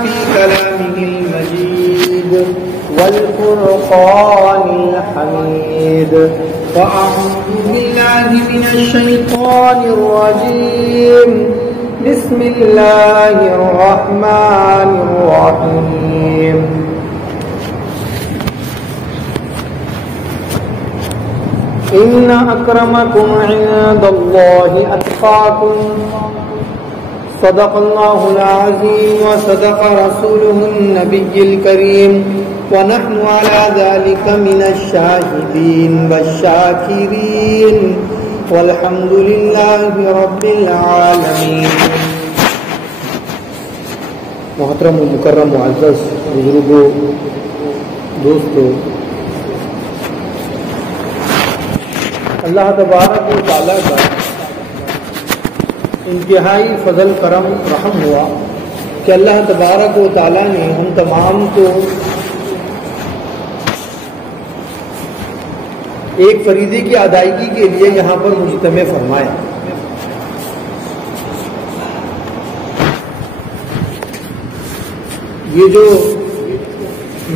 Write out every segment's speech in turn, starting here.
في كلامه المجيد والفرقان الحميد. فأعوذ بالله من الشيطان الرجيم. بسم الله الرحمن الرحيم. إن أكرمكم عند الله أتقاكم. صدق الله العظيم وصدق رسوله النبي الكريم ونحن على ذلك من الشاهدين والشاكرين والحمد لله رب العالمين. محترم و مکرم معزز بزرگوں، دوستوں، اللہ تبارک و تعالیٰ کا انتہائی فضل کرم رحم ہوا کہ اللہ تبارک و تعالیٰ نے ہم تمام کو ایک فریضے کی ادائیگی کے لیے یہاں پر مجتمع فرمایا. یہ جو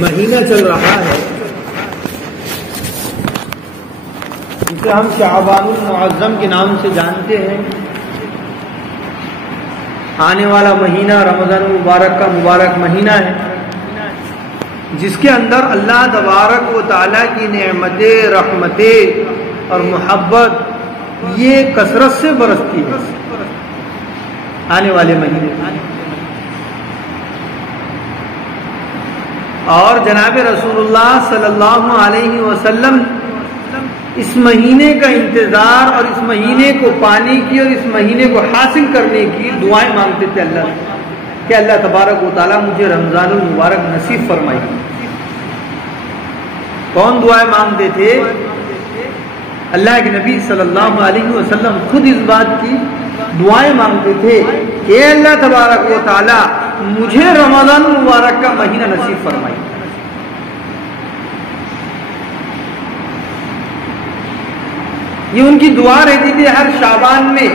مہینہ چل رہا ہے جسے ہم شعبان المعظم کے نام سے جانتے ہیں، آنے والا مہینہ رمضان المبارک کا مبارک مہینہ ہے، جس کے اندر اللہ تبارک و تعالیٰ کی نعمتیں، رحمتیں اور محبت یہ کثرت سے برستی ہے. آنے والے مہینے اور جناب رسول اللہ صلی اللہ علیہ وسلم اس مہینے کا انتظار اور اس مہینے کو پانے کی اور اس مہینے کو حاصل کرنے کی دعائیں مانگتے تھے اللہ سے کہ اللہ تبارک و تعالیٰ مجھے رمضان المبارک نصیب فرمائی. کون دعائیں مانگتے تھے؟ اللہ کے نبی صلی اللہ علیہ وسلم خود اس بات کی دعائیں مانگتے تھے کہ اللہ تبارک و تعالیٰ مجھے رمضان المبارک کا مہینہ نصیب فرمائی. یہ ان کی دعا رہتی تھی ہر شعبان میں،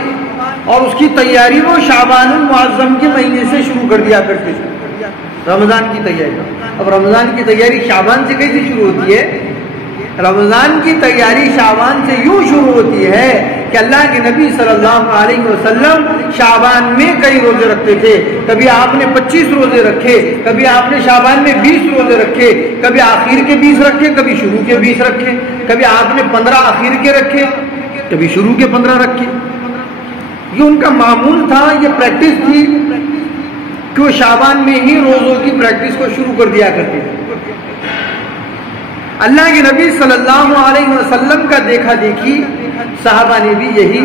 اور اس کی تیاری وہ شعبان المعظم کے مہینے سے شروع کر دیا کرتے تھے. رمضان کی تیاری، اب رمضان کی تیاری شعبان سے کیسے شروع ہوتی ہے؟ رمضان کی تیاری شعبان سے یوں شروع ہوتی ہے کہ اللہ کے نبی صلی اللہ علیہ وسلم شعبان میں کئی روزے رکھتے تھے. کبھی آپ نے 25 روزے رکھے، کبھی آپ نے شعبان میں 20 روزے رکھے، کبھی آخر کے 20 رکھے، کبھی شروع کے 20 رکھے، کبھی آپ نے 15 آخر کے رکھے، کبھی شروع کے 15 رکھے. یہ ان کا معمول تھا، یہ پریکٹس تھی کہ وہ شعبان میں ہی روزوں کی پریکٹس کو شروع کر دیا کرتے تھے. اللہ کے نبی صلی اللہ علیہ وسلم کا دیکھا دیکھی صحابہ نے بھی یہی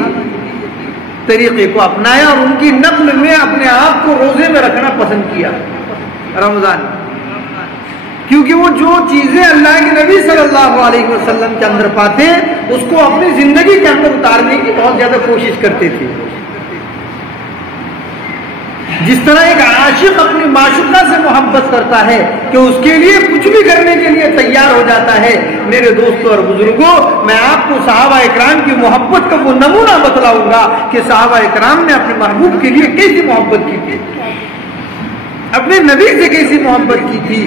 طریقے کو اپنایا اور ان کی نقل میں اپنے آپ کو روزے میں رکھنا پسند کیا رمضان، کیونکہ وہ جو چیزیں اللہ کے نبی صلی اللہ علیہ وسلم کے اندر پاتے اس کو اپنی زندگی کے اندر اتارنے کی بہت زیادہ کوشش کرتے تھے. جس طرح ایک عاشق اپنی معشوقہ سے محبت کرتا ہے کہ اس کے لیے کچھ بھی کرنے کے لیے تیار ہو جاتا ہے، میرے دوستوں اور بزرگوں میں آپ کو صحابہ اکرام کی محبت کا وہ نمونہ بتلاؤں گا کہ صحابہ اکرام نے اپنے محبوب کے لیے کیسی محبت کی تھی، اپنے نبی سے کیسی محبت کی تھی.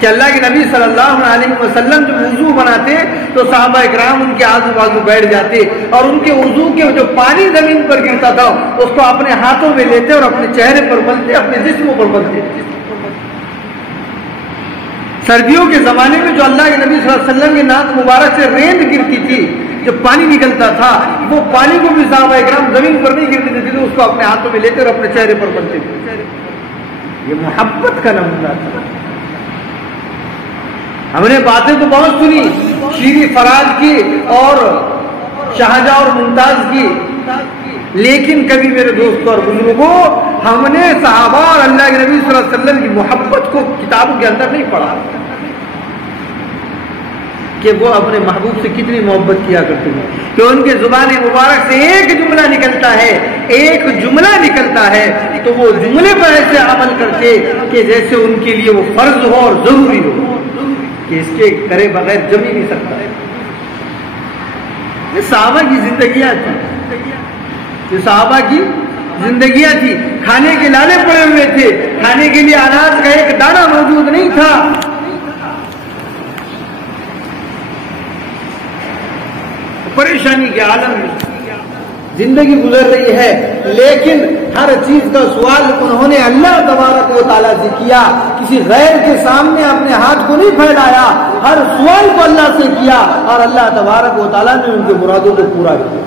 کہ اللہ کے نبی صلی اللہ علیہ وسلم جب وضو بناتے تو صحابہ اکرام ان کے آزو بازو بیٹھ جاتے اور ان کے وضو کے جو پانی زمین پر گرتا تھا اس کو اپنے ہاتھوں میں لیتے اور اپنے چہرے پر ملتے، اپنے جسموں پر ملتے. سردیوں کے زمانے میں جو اللہ کے نبی صلی اللہ علیہ وسلم کے ناک مبارک سے ریند گرتی تھی، جب پانی نکلتا تھا وہ پانی کو بھی صحابہ اکرام زمین پر نہیں گرتے دیتے تھے، اس کو اپنے ہاتھوں میں لیتے اور اپنے چہرے پر ملتے تھے. یہ محبت کا نمونہ تھا. ہم نے باتیں تو بہت سنی شیریں فراز کی اور شاہجہاں اور ممتاز کی، لیکن کبھی میرے دوستوں اور بزرگوں ہم نے صحابہ اور اللہ کے نبی صلی اللہ علیہ وسلم کی محبت کو کتابوں کے اندر نہیں پڑھا کہ وہ اپنے محبوب سے کتنی محبت کیا کرتے ہیں. کہ ان کے زبان مبارک سے ایک جملہ نکلتا ہے تو وہ جملے پر ایسے عمل کرتے کہ جیسے ان کے لیے وہ فرض ہو اور ضروری ہو کہ اس کے کرے بغیر جم ہی نہیں سکتا. یہ صحابہ کی زندگیاں تھیں. جو صحابہ کی زندگیاں تھی، کھانے کے لالے پڑے ہوئے تھے، کھانے کے لیے اناج کا ایک دانہ موجود نہیں تھا. پریشانی کے عالم میں زندگی گزر رہی ہے، لیکن ہر چیز کا سوال انہوں نے اللہ تبارک و تعالیٰ سے کیا. کسی غیر کے سامنے اپنے ہاتھ کو نہیں پھیلایا، ہر سوال کو اللہ سے کیا اور اللہ تبارک و تعالیٰ نے ان کے مرادوں کو پورا کیا.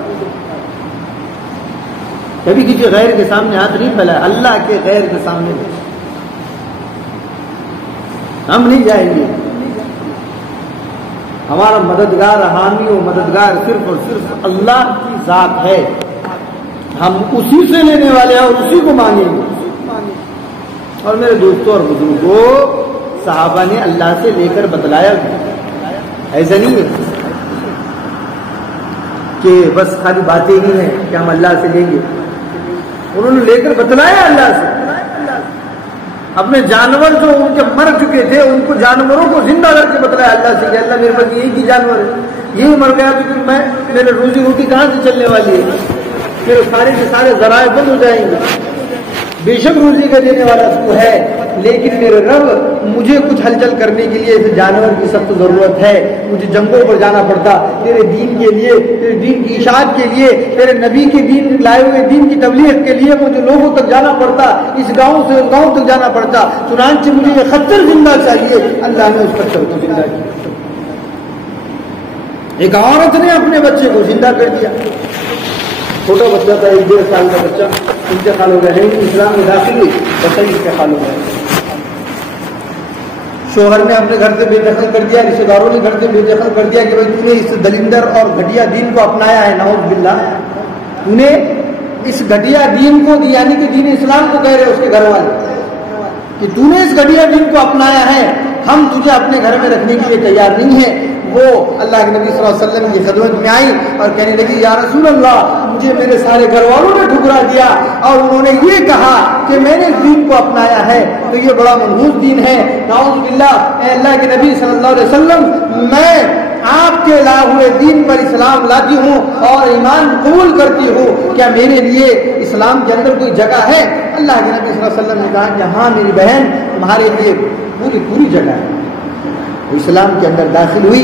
کبھی کسی غیر کے سامنے ہاتھ نہیں پھیلایا، اللہ کے غیر کے سامنے ہم نہیں جائیں گے. ہمارا مددگار، حامی و مددگار صرف اور صرف اللہ کی ذات ہے. ہم اسی سے لینے والے ہیں اور اسی کو مانگیں گے. اور میرے دوستوں اور بزرگوں، صحابہ نے اللہ سے لے کر بتلایا بھی. ایسا نہیں ہے کہ بس خالی باتیں ہی ہیں کہ ہم اللہ سے لیں گے. انہوں نے لے کر بتلایا اللہ سے. اپنے جانور جو ان کے مر چکے تھے، ان کو جانوروں کو زندہ کر کے بتلایا اللہ سے کہ اللہ میرے پاس یہی کی جانور ہے، یہی مر گیا تو پھر میں میرے روزی روٹی کہاں سے چلنے والی ہے؟ میرے سارے کے سارے ذرائع بند ہو جائیں گے. بے شک روزی کا دینے والا تو ہے، لیکن میرے رب مجھے کچھ ہلچل کرنے کے لیے اس جانور کی سخت ضرورت ہے. مجھے جنگوں پر جانا پڑتا تیرے دین کے لیے، تیرے دین کی اشاعت کے لیے، تیرے نبی کے دین لائے ہوئے دین کی تبلیغ کے لیے مجھے لوگوں تک جانا پڑتا، اس گاؤں سے اس گاؤں تک جانا پڑتا. چنانچہ مجھے یہ خچر زندہ چاہیے. اللہ نے اس خچر کو زندہ کیا. ایک عورت نے اپنے بچے کو زندہ کر دیا. چھوٹا بچہ تھا، 1-1.5 سال کا بچہ، انتقال ہو گیا. لیکن اسلام میں داخل ہوئی، بچہ ہی انتقال ہو گیا. شوہر نے اپنے گھر سے بے دخل کر دیا، رشتے داروں نے گھر سے بے دخل کر دیا کہ بھائی تو نے اس دلندر اور گھٹیا دین کو اپنایا ہے. نعوذ باللہ، تو نے اس گھٹیا دین کو، یعنی کہ دین اسلام کو کہہ رہے اس کے گھر والے کہ تو نے اس گھٹیا دین کو اپنایا ہے، ہم تجھے اپنے گھر میں رکھنے کے لیے تیار نہیں ہیں. وہ اللہ کے نبی صلی اللہ علیہ وسلم کی خدمت میں آئی اور کہنے لگی یا رسول اللہ، مجھے میرے سارے گھر والوں نے ٹھکرا دیا اور انہوں نے یہ کہا کہ میں نے اس دین کو اپنایا ہے تو یہ بڑا منحوس دین ہے. نعوذ باللہ. اے اللہ کے نبی صلی اللہ علیہ وسلم، میں آپ کے لائے ہوئے دین پر اسلام لاتی ہوں اور ایمان قبول کرتی ہوں، کیا میرے لیے اسلام کے اندر کوئی جگہ ہے؟ اللہ کے نبی صلی اللہ علیہ وسلم نے کہا کہ ہاں میری بہن، تمہارے لیے پوری جگہ ہے. اسلام کے اندر داخل ہوئی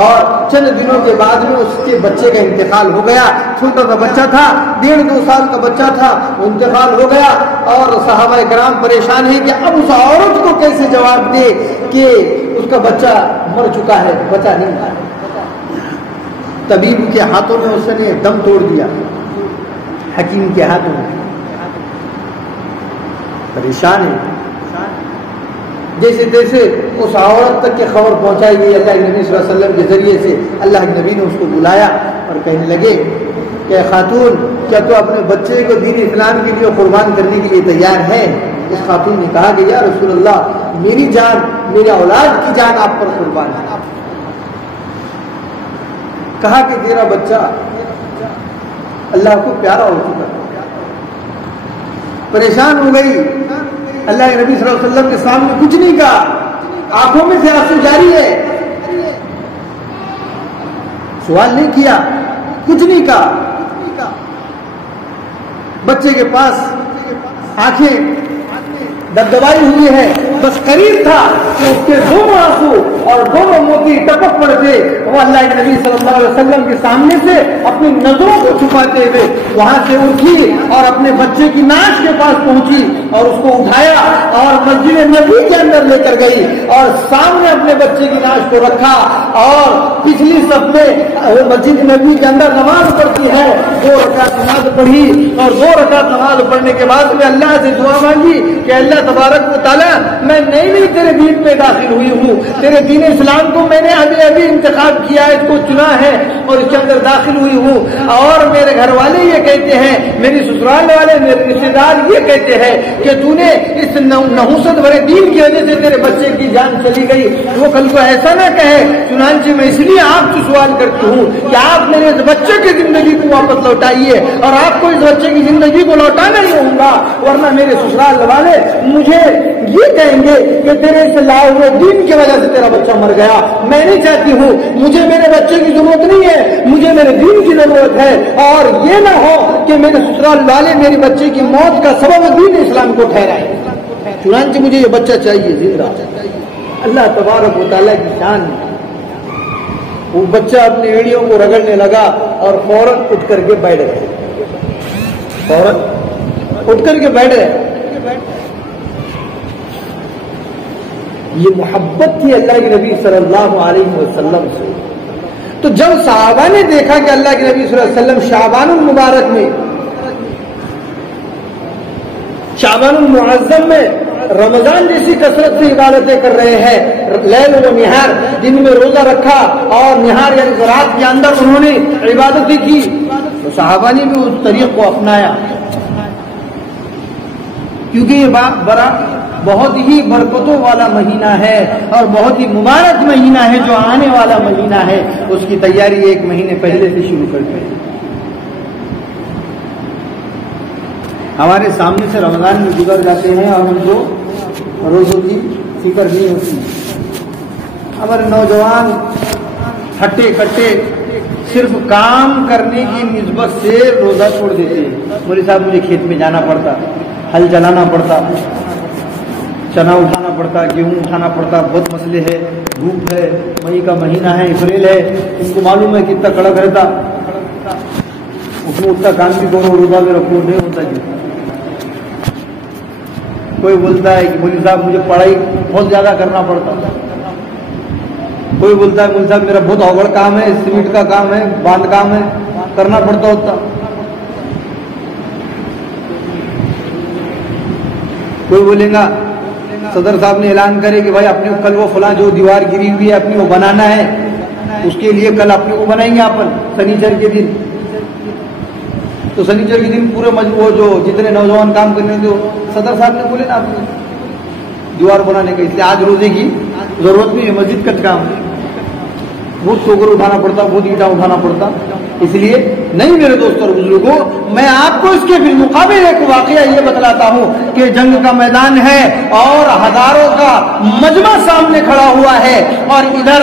اور چند دنوں کے بعد میں اس کے بچے کا انتقال ہو گیا. چھوٹا سا بچہ تھا، 1.5-2 سال کا بچہ تھا، وہ انتقال ہو گیا. اور صحابہ کرام پریشان ہیں کہ اب اس عورت کو کیسے جواب دے کہ اس کا بچہ مر چکا ہے، بچہ نہیں تھا. طبیب کے ہاتھوں میں اس نے دم توڑ دیا، حکیم کے ہاتھوں میں. پریشان ہے. جیسے تیسے اس عورت تک کی خبر پہنچائی گئی اللہ کے نبی صلی اللہ علیہ وسلم کے ذریعے سے. اللہ کے نبی نے اس کو بلایا اور کہنے لگے کہ خاتون، کیا تو اپنے بچے کو دین اسلام کے لیے قربان کرنے کے لیے تیار ہے؟ اس خاتون نے کہا کہ یا رسول اللہ، میری جان، میری اولاد کی جان آپ پر قربان ہے. کہا کہ تیرا بچہ اللہ کو پیارا ہو چکا. پریشان ہو گئی. اللہ کے نبی صلی اللہ علیہ وسلم کے سامنے کچھ نہیں کہا، آنکھوں میں سے آنسو جاری ہے. سوال نہیں کیا، کچھ نہیں کہا. بچے کے پاس آنکھیں دبدبائی ہوئی ہے، بس قریب تھا کہ اس کے دونوں آنسو اور دونوں موتی ٹپک پڑتے. وہ اللہ کے نبی صلی اللہ علیہ وسلم کے سامنے سے اپنی نظروں کو چھپاتے ہوئے وہاں سے اٹھی اور اپنے بچے کی ناش کے پاس پہنچی اور اس کو اٹھایا اور مسجد نبی کے اندر لے کر گئی اور سامنے اپنے بچے کی ناش کو رکھا اور پچھلی صف میں وہ مسجد نبی کے اندر نماز پڑھتی ہے. 2 رکعت نماز پڑھی اور 2 رکعت نماز پڑھنے کے بعد میں اللہ سے دعا مانگی کہ اللہ تبارک و تعالیٰ، میں نئی تیرے دین میں داخل ہوئی ہوں، تیرے دین اسلام کو میں نے ابھی انتخاب کیا ہے، اس کو چنا ہے اور اس کے اندر داخل ہوئی ہوں. اور میرے گھر والے یہ کہتے ہیں، میری سسرال والے، میرے رشتے دار یہ کہتے ہیں کہ تو نے اس نحوست بھرے دین کی وجہ سے تیرے بچے کی جان چلی گئی. وہ کل کو ایسا نہ کہے. چنانچہ میں اس لیے آپ سے سوال کرتی ہوں کہ آپ میرے اس بچے کی زندگی کو واپس لوٹائیے اور آپ کو اس بچے کی زندگی کو لوٹانا ہی ہوگا، ورنہ میرے سسرال والے مجھے یہ کہیں گے کہ تیرے سے لائے ہوئے دین کی وجہ سے تیرا بچہ مر گیا. میں نہیں چاہتی ہوں، مجھے میرے بچے کی ضرورت نہیں ہے، مجھے میرے دین کی ضرورت ہے. اور یہ نہ ہو کہ میرے سسرال والے میرے بچے کی موت کا سبب دین اسلام کو ٹھہرائے، چنانچہ مجھے یہ بچہ چاہیے زندہ۔ اللہ تبارک و تعالیٰ کی شان، وہ بچہ اپنے ایڑیوں کو رگڑنے لگا اور فوراً اٹھ کر کے بیٹھ گئے، فوراً اٹھ کر کے بیٹھ گئے۔ یہ محبت تھی اللہ کے نبی صلی اللہ علیہ وسلم سے۔ تو جب صحابہ نے دیکھا کہ اللہ کے نبی صلی اللہ علیہ وسلم شعبان المبارک میں، شعبان المعظم میں رمضان جیسی کثرت سے عبادتیں کر رہے ہیں، لیل و نہار، دن میں روزہ رکھا اور نہار یعنی رات کے اندر انہوں نے عبادتیں کی، تو صحابہ نے بھی اس طریق کو اپنایا، کیونکہ یہ بہت ہی برکتوں والا مہینہ ہے اور بہت ہی مبارک مہینہ ہے جو آنے والا مہینہ ہے، اس کی تیاری ایک مہینے پہلے سے شروع کر دیں۔ ہمارے سامنے سے رمضان میں گزر جاتے ہیں اور ہم کو روزوں کی فکر نہیں ہوتی۔ ہمارے نوجوان ہٹے کٹے صرف کام کرنے کی نسبت سے روزہ چھوڑ دیتے ہیں۔ مولوی صاحب مجھے کھیت میں جانا پڑتا، ہل چلانا پڑتا، چنا اٹھانا پڑتا، گیہوں اٹھانا پڑتا، بہت مسئلے ہے، دھوپ ہے، مئی کا مہینہ ہے، اپریل ہے، ان کو معلوم ہے کتنا کڑک رہتا، اس میں اتنا کام بھی کرو، روزہ میں رکھو، نہیں ہوتا جی۔ کوئی بولتا ہے کہ مولوی صاحب مجھے پڑھائی بہت زیادہ کرنا پڑتا، کوئی بولتا ہے مولوی صاحب میرا بہت اوگڑ کام ہے، سیمنٹ کا کام ہے، باندھ کام ہے، کرنا پڑتا ہوتا۔ کوئی بولے گا صدر صاحب نے اعلان کرے کہ بھائی اپنے کل وہ فلاں جو دیوار گری ہوئی ہے اپنی وہ بنانا ہے، اس کے لیے کل اپنے کو بنائیں گے اپن سنیچر کے دن، تو سنیچر کے دن پورے وہ جو جتنے نوجوان کام کرنے جو صدر صاحب نے بولے نا آپ دیوار بنانے کا، اس لیے آج روزے کی ضرورت نہیں ہے، مسجد کا کام ہے، بہت سوگر اٹھانا پڑتا، بہت اینٹا اٹھانا پڑتا، اس لیے نہیں میرے دوست اور بزرگوں، میں آپ کو اس کے بالمقابل ایک واقعہ یہ بتلاتا ہوں کہ جنگ کا میدان ہے اور ہزاروں کا مجمع سامنے کھڑا ہوا ہے، اور ادھر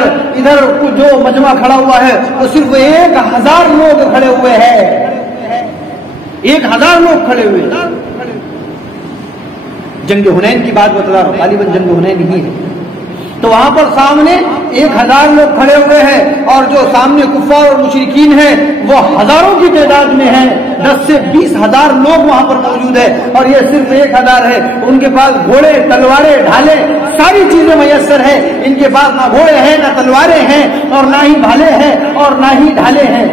جو مجمع کھڑا ہوا ہے وہ صرف 1000 لوگ کھڑے ہوئے ہیں، 1000 لوگ کھڑے ہوئے ہیں۔ جنگ حنین کی بات بتلا رہا ہوں، غالباً جنگ حنین ہی ہے، تو وہاں پر سامنے 1000 لوگ کھڑے ہوئے ہیں، اور جو سامنے کفار اور مشرکین ہیں وہ ہزاروں کی تعداد میں ہیں، 10 سے 20,000 لوگ وہاں پر موجود ہیں، اور یہ صرف 1000 ہے۔ ان کے پاس گھوڑے، تلواریں، ڈھالے، ساری چیزیں میسر ہیں، ان کے پاس نہ گھوڑے ہیں، نہ تلواریں ہیں، اور نہ ہی بھالے ہیں، اور نہ ہی ڈھالے ہیں،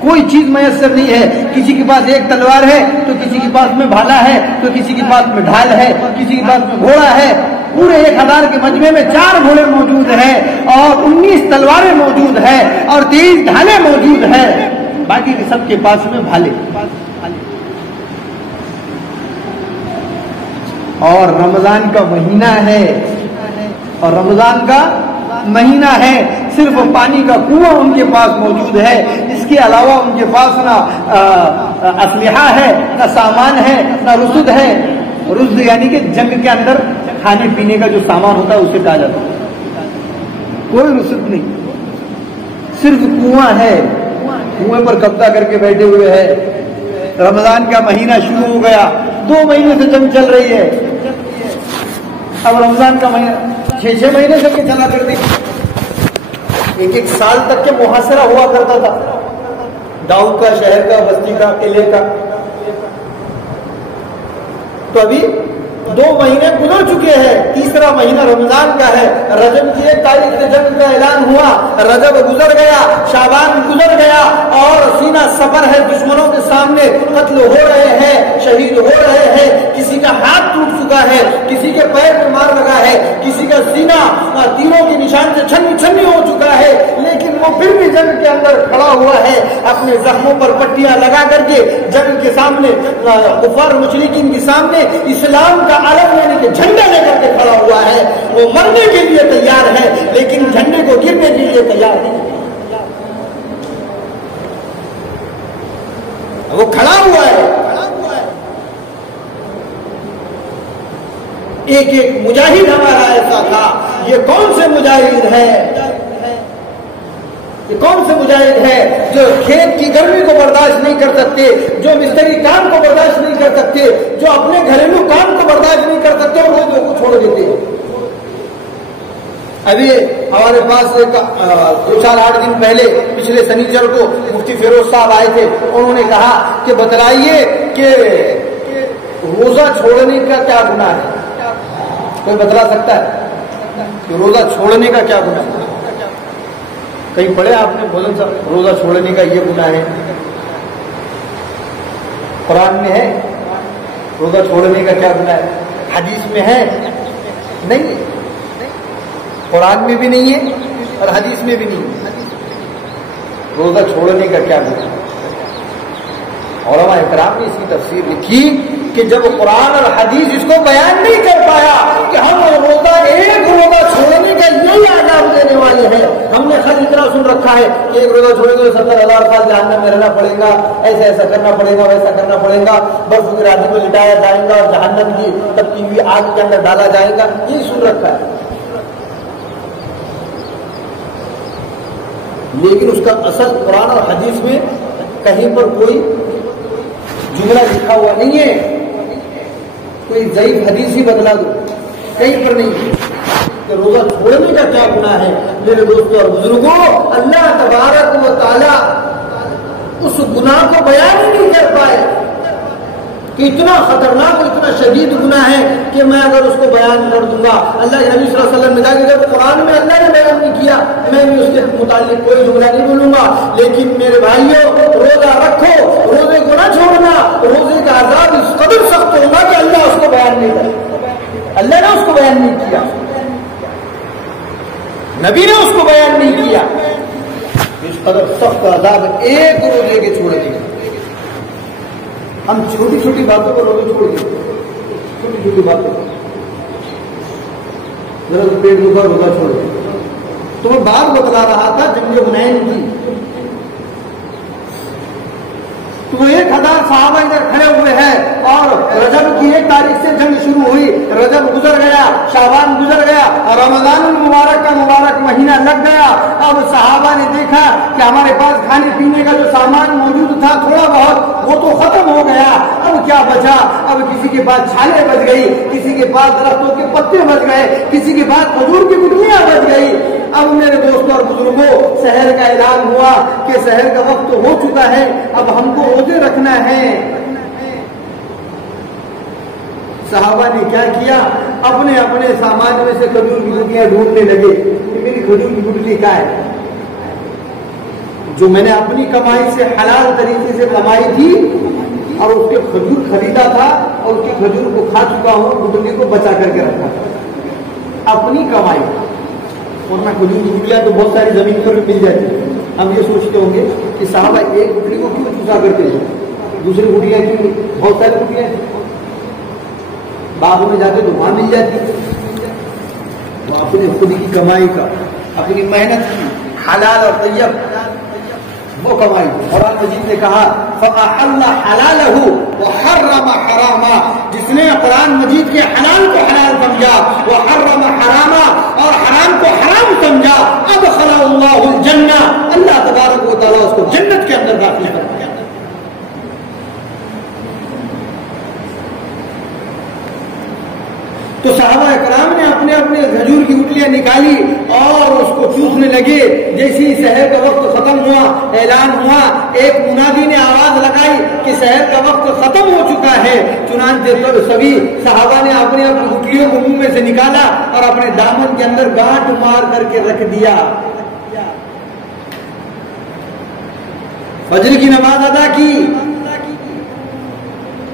کوئی چیز میسر نہیں ہے۔ کسی کے پاس ایک تلوار ہے تو کسی کے پاس میں بھالا ہے، تو کسی کے پاس میں ڈھال ہے، کسی کے پاس میں گھوڑا ہے۔ پورے 1000 کے مجمع میں 4 گھوڑے موجود ہیں اور 19 تلواریں موجود ہیں اور 23 ڈھالیں موجود ہیں، باقی کے سب کے پاس میں بھالے۔ اور رمضان کا مہینہ ہے، اور رمضان کا مہینہ ہے، صرف پانی کا کنواں ان کے پاس موجود ہے، اس کے علاوہ ان کے پاس نہ اسلحہ ہے، نہ سامان ہے، نہ رسد ہے۔ رسد یعنی کہ جنگ کے اندر کھانے پینے کا جو سامان ہوتا ہے اسے کہا جاتا ہے، کوئی رسد نہیں، صرف کنواں ہے، کنویں پر قبضہ کر کے بیٹھے ہوئے ہیں۔ رمضان کا مہینہ شروع ہو گیا، 2 مہینے سے جنگ چل رہی ہے، اب رمضان کا مہینہ 6 مہینے سے چلا کرتی، 1 سال تک کے محاصرہ ہوا کرتا تھا، گاؤں کا، شہر کا، بستی کا، قلعے کا۔ تو ابھی 2 مہینے گزر چکے ہیں، تیسرا مہینہ رمضان کا ہے، رجب کی 1 تاریخ سے جنگ کا اعلان ہوا، رجب گزر گیا، شعبان گزر گیا، اور سینہ سفر ہے، دشمنوں کے سامنے قتل ہو رہے ہیں، شہید ہو رہے ہیں، کسی کا ہاتھ ٹوٹ چکا ہے، کسی کے پیر پر مار لگا ہے، کسی کا سینہ تیروں کے نشان سے چھنی چھنی ہو چکا ہے، لیکن وہ پھر بھی جنگ کے اندر کھڑا ہوا ہے، اپنے زخموں پر پٹیاں لگا کر کے جنگ کے سامنے، کفار مشرکین کے سامنے اسلام کا علم یعنی کہ جھنڈا لے کر کے کھڑا ہوا ہے۔ وہ مرنے کے لیے تیار ہے لیکن جھنڈے کو گرنے کے لیے تیار نہیں، وہ کھڑا ہوا ہے۔ ایک مجاہد ہمارا ایسا تھا، یہ کون سے مجاہد ہے؟ یہ کون سے مجاہد ہے جو کھیت کی گرمی کو برداشت نہیں کر سکتے، جو مستری کام کو برداشت نہیں کر سکتے، جو اپنے گھریلو کام کو برداشت نہیں کر سکتے اور روزے کو چھوڑ دیتے ہیں؟ ابھی ہمارے پاس 2-4-8 دن پہلے پچھلے سنیچر کو مفتی فیروز صاحب آئے تھے، انہوں نے کہا کہ بتلائیے کہ روزہ چھوڑنے کا کیا گناہ ہے؟ کوئی بتلا سکتا ہے کہ روزہ چھوڑنے کا کیا گناہ ہے؟ کہیں پڑھے آپ نے بولن صاحب روزہ چھوڑنے کا یہ گناہ ہے؟ قرآن میں ہے روزہ چھوڑنے کا کیا گناہ ہے؟ حدیث میں ہے؟ نہیں، قرآن میں بھی نہیں ہے اور حدیث میں بھی نہیں ہے۔ روزہ چھوڑنے کا کیا گناہ ہے؟ علماء اکرام نے اس کی تفسیر لکھی کہ جب قرآن اور حدیث اس کو بیان نہیں کر پایا کہ ہم روزہ ایک روزہ چھوڑنے کا یہی آداب دینے والے ہیں، ہم نے خود اتنا سن رکھا ہے کہ ایک روزہ چھوڑے تو 70,000 سال جہنم میں رہنا پڑے گا، ایسا کرنا پڑے گا، ویسا کرنا پڑے گا، برف کی راتوں میں لٹایا جائے گا اور جہنم کی تپتی ہوئی آگ کے اندر ڈالا جائے گا، یہ سن رکھا ہے، لیکن اس کا اصل قرآن اور حدیث میں کہیں پر کوئی جملہ لکھا ہوا نہیں ہے۔ کوئی ضعیف حدیث ہی بدلا دو، کہیں پر نہیں کہ روزہ چھوڑنے کا کیا گناہ ہے۔ میرے دوستوں اور بزرگوں، اللہ تبارک و تعالی اس گناہ کو بیان ہی نہیں کر پائے کہ اتنا خطرناک اور اتنا شدید گناہ ہے کہ میں اگر اس کو بیان کر دوں گا، اللہ کے نبی صلی اللہ علیہ وسلم نے کہا کہ جب قرآن میں اللہ نے بیان نہیں کیا میں بھی اس کے متعلق کوئی جملہ نہیں بولوں گا۔ لیکن میرے بھائیوں، روزہ رکھو، روزے کو نہ چھوڑنا، روزے کا عذاب اس قدر سخت ہوگا کہ اللہ اس کو بیان نہیں کرے، اللہ نے اس کو بیان نہیں کیا، نبی نے اس کو بیان نہیں کیا، اس قدر سخت عذاب ایک روزے کے چھوڑے دیں۔ ہم چھوٹی چھوٹی باتوں کو روزے چھوڑ دیں، چھوٹی چھوٹی باتوں ذرا پیٹ دکھا روزہ چھوڑ دیں۔ تو میں بات بتلا رہا تھا جنگ حنین کی، تو 1000 صحابہ ادھر کھڑے ہوئے ہیں اور رجب کی 1 تاریخ سے جنگ شروع ہوئی، رجب گزر گیا، شعبان گزر گیا، رمضان المبارک کا مبارک مہینہ لگ گیا۔ اب صحابہ نے دیکھا کہ ہمارے پاس کھانے پینے کا جو سامان موجود تھا تھوڑا بہت وہ تو ختم ہو گیا، اب کیا بچا؟ اب کسی کے پاس چھالیں بچ گئی، کسی کے پاس درختوں کے پتے بچ گئے، کسی کے پاس کھجور کی گٹلیاں بچ گئی۔ اب میرے دوستوں اور بزرگوں، سحر کا اعلان ہوا کہ سحر کا وقت ہو چکا ہے، اب ہم کو روزے رکھنا ہے۔ صحابہ نے کیا کیا؟ اپنے اپنے سامان میں سے کھجور کی گٹلیاں ڈھونڈنے لگے کہ میری کھجور کی گٹلی کہاں ہے، جو میں نے اپنی کمائی سے حلال طریقے سے کمائی تھی اور اس کے کھجور خریدا تھا اور اس کے کھجور کو کھا چکا ہوں، گٹلی کو بچا کر کے رکھا تھا، اپنی کمائی۔ ورنہ کھجور کی گٹلیاں تو بہت ساری زمین پر مل جاتی ہے۔ ہم یہ سوچتے ہوں گے کہ صحابہ ایک گٹلی کو کیوں چوسا کرتے ہیں، دوسری گٹلیاں کیوں؟ بہت ساری گٹلیاں باغوں میں جاتے تو وہاں مل جاتی، وہ اپنے خود کی کمائی کا، اپنی محنت کی، حلال اور طیب وہ کمائی۔ قرآن مجید نے کہا فَأَحَلَّ حَلَالَهُ وَحَرَّمَ حَرَامًا، جس نے قرآن مجید کے حلال کو حلال سمجھا، وَحَرَّمَ حَرَامًا، اور حرام کو حرام سمجھا، أَدْخَلَهُ اللَّهُ الْجَنَّةَ، اللہ تبارک و تعالیٰ اس کو جنت کے اندر داخل کر دیا۔ تو صحابہ اکرام نے اپنے اپنے کھجور کی گٹلیاں نکالی اور اس کو چوسنے لگے۔ جیسے ہی سحر کا وقت ختم ہوا، اعلان ہوا، ایک منادی نے آواز لگائی کہ سحر کا وقت ختم ہو چکا ہے۔ چنانچہ سبھی صحابہ نے اپنے اپنی گٹلیوں کو منہ میں سے نکالا اور اپنے دامن کے اندر گانٹھ مار کر کے رکھ دیا۔ فجر کی نماز ادا کی،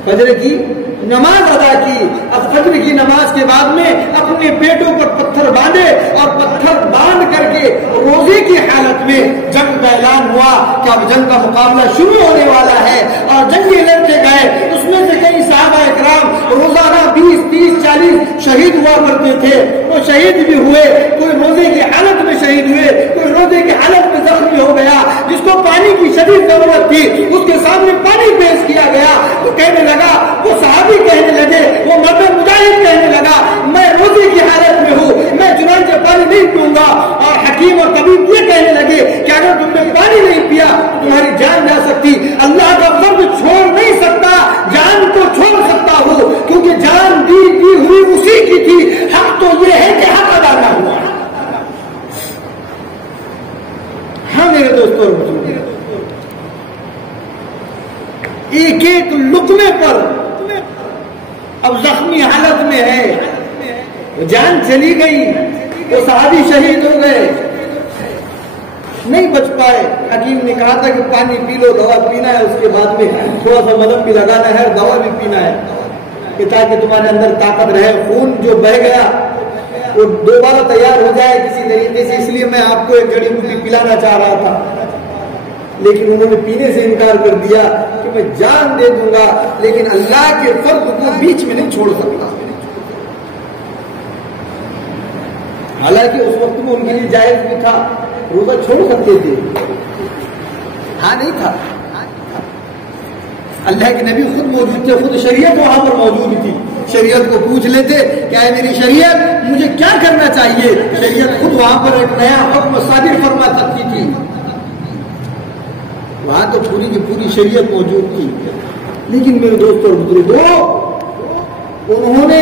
فجر کی نماز ادا کی۔ اب فجر کی نماز کے بعد میں اپنے پیٹوں پر پتھر باندھے اور پتھر باندھ کر کے روزے کی حالت میں جنگ کا اعلان ہوا کہ اب جنگ کا مقابلہ شروع ہونے والا ہے، اور جنگی لڑتے گئے۔ اس میں سے کئی صحابہ اکرام روزانہ 20، 30، 40 شہید ہوا کرتے تھے، وہ شہید بھی ہوئے، کوئی روزے کی حالت میں شہید ہوئے، کوئی روزے کی حالت میں زخمی ہو گیا۔ جس کو پانی کی شدید ضرورت تھی اس کے سامنے پانی پیش کیا گیا، تو کہنے لگا، وہ صحابی کہنے لگے، وہ مرد مجاہد کہنے لگا، میں روزے کی حالت میں ہوں، میں چنانچہ پانی نہیں پیوں گا۔ اور حکیم اور طبیب یہ کہنے لگے کہ اگر تم ایک ایک لقمے پر اب زخمی حالت میں ہے، جان چلی گئی، وہ صحابی شہید ہو گئے، نہیں بچ پائے۔ حکیم نے کہا تھا کہ پانی پی لو، دوا پینا ہے، اس کے بعد میں تھوڑا سا ملم بھی لگانا ہے اور دوا بھی پینا ہے، کہ تاکہ تمہارے اندر طاقت رہے، خون جو بہہ گیا وہ دوبارہ تیار ہو جائے کسی طریقے سے۔ اس لیے میں آپ کو ایک جڑی بوٹی پلانا چاہ رہا تھا، لیکن انہوں نے پینے سے انکار کر دیا کہ میں جان دے دوں گا لیکن اللہ کے فرض کو بیچ میں نہیں چھوڑ سکتا۔ حالانکہ اس وقت میں ان کے لیے جائز بھی تھا، روزہ چھوڑ سکتے تھے، ہاں نہیں تھا۔ اللہ کے نبی خود موجود تھے، خود شریعت وہاں پر موجود تھی، شریعت کو پوچھ لیتے کیا ہے میری شریعت، مجھے کیا کرنا چاہیے، شریعت خود وہاں پر ایک نیا حکم صادر فرما سکتی تھی۔ وہاں تو پوری کی پوری شریعت موجود تھی، لیکن میرے دوست اور بزرگوں، انہوں نے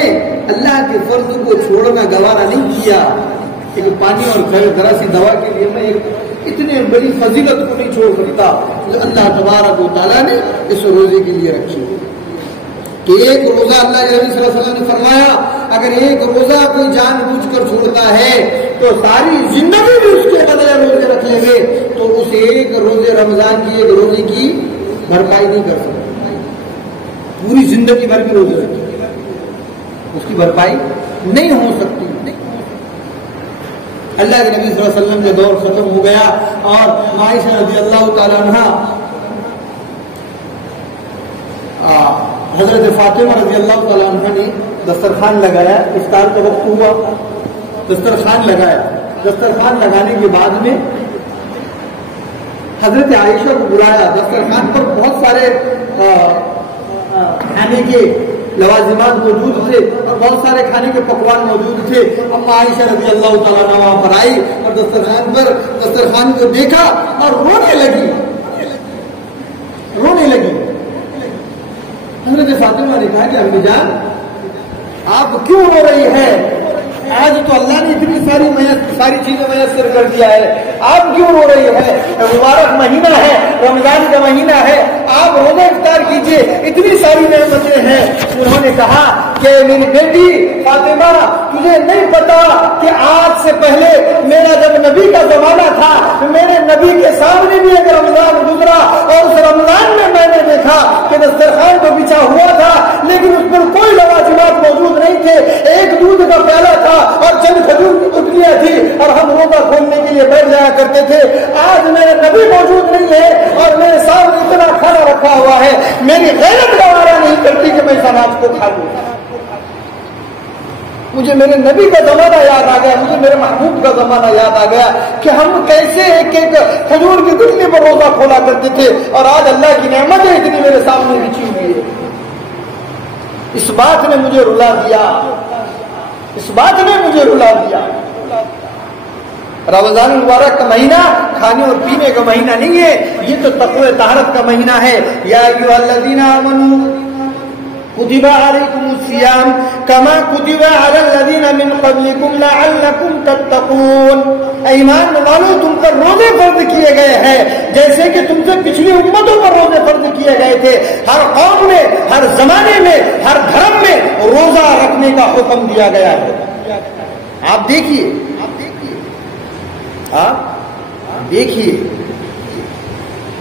اللہ کے فرض کو چھوڑنا گوارا نہیں کیا کہ پانی اور ذرا سی دوا کے لیے میں اتنے بڑی فضیلت کو نہیں چھوڑ سکتا جو اللہ تبارک و تعالیٰ نے اس روزے کے لیے رکھی، کہ ایک روزہ اللہ کے نبی صلی اللہ علیہ وسلم نے فرمایا اگر ایک روزہ کوئی جان بوجھ کر چھوڑتا ہے تو ساری زندگی بھی اس کے بدلے روزے رکھ لیں گے تو اس ایک روزے رمضان کی ایک روزے کی بھرپائی نہیں کر سکتا، پوری زندگی بھر بھی روزے رکھے اس کی بھرپائی نہیں ہو سکتی۔ اللہ کے نبی صلی اللہ علیہ وسلم کا دور ختم ہو گیا اور عائشہ رضی اللہ تعالیٰ عنہ حضرت فاطمہ رضی اللہ تعالیٰ عنہ نے دسترخوان لگایا، افطار کا وقت ہوا، دسترخوان لگایا، دسترخوان لگانے کے بعد میں حضرت عائشہ کو بلایا، دسترخوان پر بہت سارے کھانے کے لوازمات موجود تھے اور بہت سارے کھانے کے پکوان موجود تھے۔ اما عائشہ رضی اللہ تعالیٰ عنہ وہاں پر آئی اور دسترخوان کو دیکھا اور رونے لگی۔ حضرت فاطمہ نے کہا کہ امی جان آپ کیوں رو رہی ہے، آج تو اللہ نے اتنی ساری چیزیں میسر کر دیا ہے، آپ کیوں رو رہی ہے، مبارک مہینہ ہے، رمضان کا مہینہ ہے، آپ روزہ افطار کیجئے، اتنی ساری نعمتیں ہیں۔ انہوں نے کہا کہ میری بیٹی فاطمہ تجھے نہیں پتا کہ آج سے پہلے میرا جب نبی کا زمانہ تھا میرے نبی کے سامنے بھی ایک رمضان گزرا اور اس رمضان میں میں نے دیکھا کہ دسترخوان تو بچھا ہوا تھا لیکن اس پر کوئی لوازمات موجود نہیں تھے، ایک دودھ کا پیالہ تھا اور چند کھجور کی ٹکڑیاں تھی اور ہم روزہ کھولنے کے لیے بیٹھ جایا کرتے تھے۔ آج میرے نبی موجود نہیں ہے اور میرے سامنے اتنا کھانا رکھا ہوا ہے، میری غیرت گوارا نہیں کرتی کہ میں اس اناج کو کھا لوں۔ مجھے میرے نبی کا زمانہ یاد آ گیا، مجھے میرے محبوب کا زمانہ یاد آ گیا کہ ہم کیسے ایک ایک کھجور کی ٹکڑی پر روزہ کھولا کرتے تھے اور آج اللہ کی نعمتیں اتنی میرے سامنے بچھی ہوئی ہے۔ اس بات نے مجھے رلا دیا، اس بات نے مجھے رلا دیا۔ رمضان المبارک کا مہینہ کھانے اور پینے کا مہینہ نہیں ہے، یہ تو تقوی طہارت کا مہینہ ہے۔ یا ایھا الذین آمنوا کتب علیکم الصیام کما کتب علی الذین من قبلکم لعلکم تتقون۔ ایمان والو تم پر روزے فرض کیے گئے ہیں جیسے کہ تم سے پچھلی امتوں پر روزے فرض کیے گئے تھے۔ ہر قوم میں، ہر زمانے میں، ہر دھرم میں روزہ رکھنے کا حکم دیا گیا ہے۔ آپ دیکھیے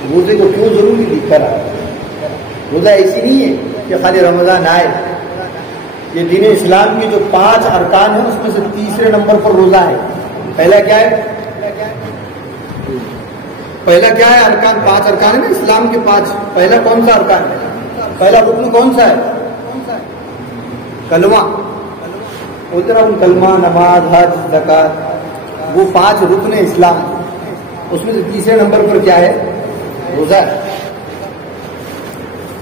روزے کو کیوں ضروری لکھا رہا ہے۔ روزہ ایسی نہیں ہے کہ خالی رمضان آئے، یہ دین اسلام کے جو 5 ارکان ہیں اس میں سے تیسرے نمبر پر روزہ ہے۔ پہلا کیا ہے ارکان، 5 ارکان ہے نا اسلام کے 5۔ پہلا کون سا ارکان ہے، پہلا رکن کون سا ہے، کلمہ۔ بولتے نا کلمہ، نماز، حج، زکات، وہ 5 رکن اسلام، اس میں سے تیسرے نمبر پر کیا ہے، روزہ ہے۔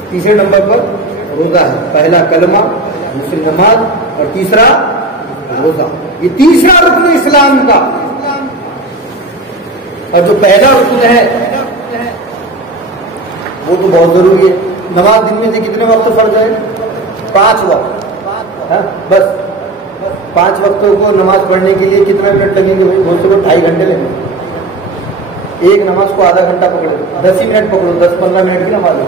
تیسرے نمبر پر روزہ ہے، پہلا کلمہ، دوسری نماز اور تیسرا روزہ، یہ تیسرا رکن اسلام کا۔ اور جو پہلا رکن ہے وہ تو بہت ضروری ہے۔ نماز دن میں سے کتنے وقت فرض ہے، 5 وقت، بس 5 وقتوں کو نماز پڑھنے کے لیے کتنے منٹ لگیں گے بھائی، بہت سے 2.5 گھنٹے لگیں گے۔ ایک نماز کو آدھا گھنٹہ پکڑے، 10 ہی منٹ پکڑو، 10-15 منٹ کی نماز ہے۔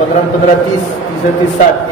15-15, 30, 30, 60,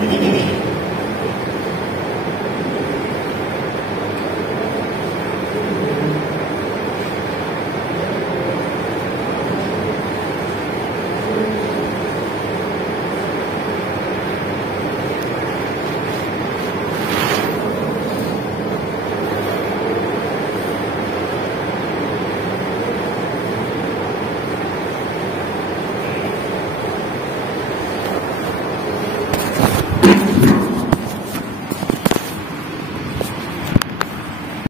ہے.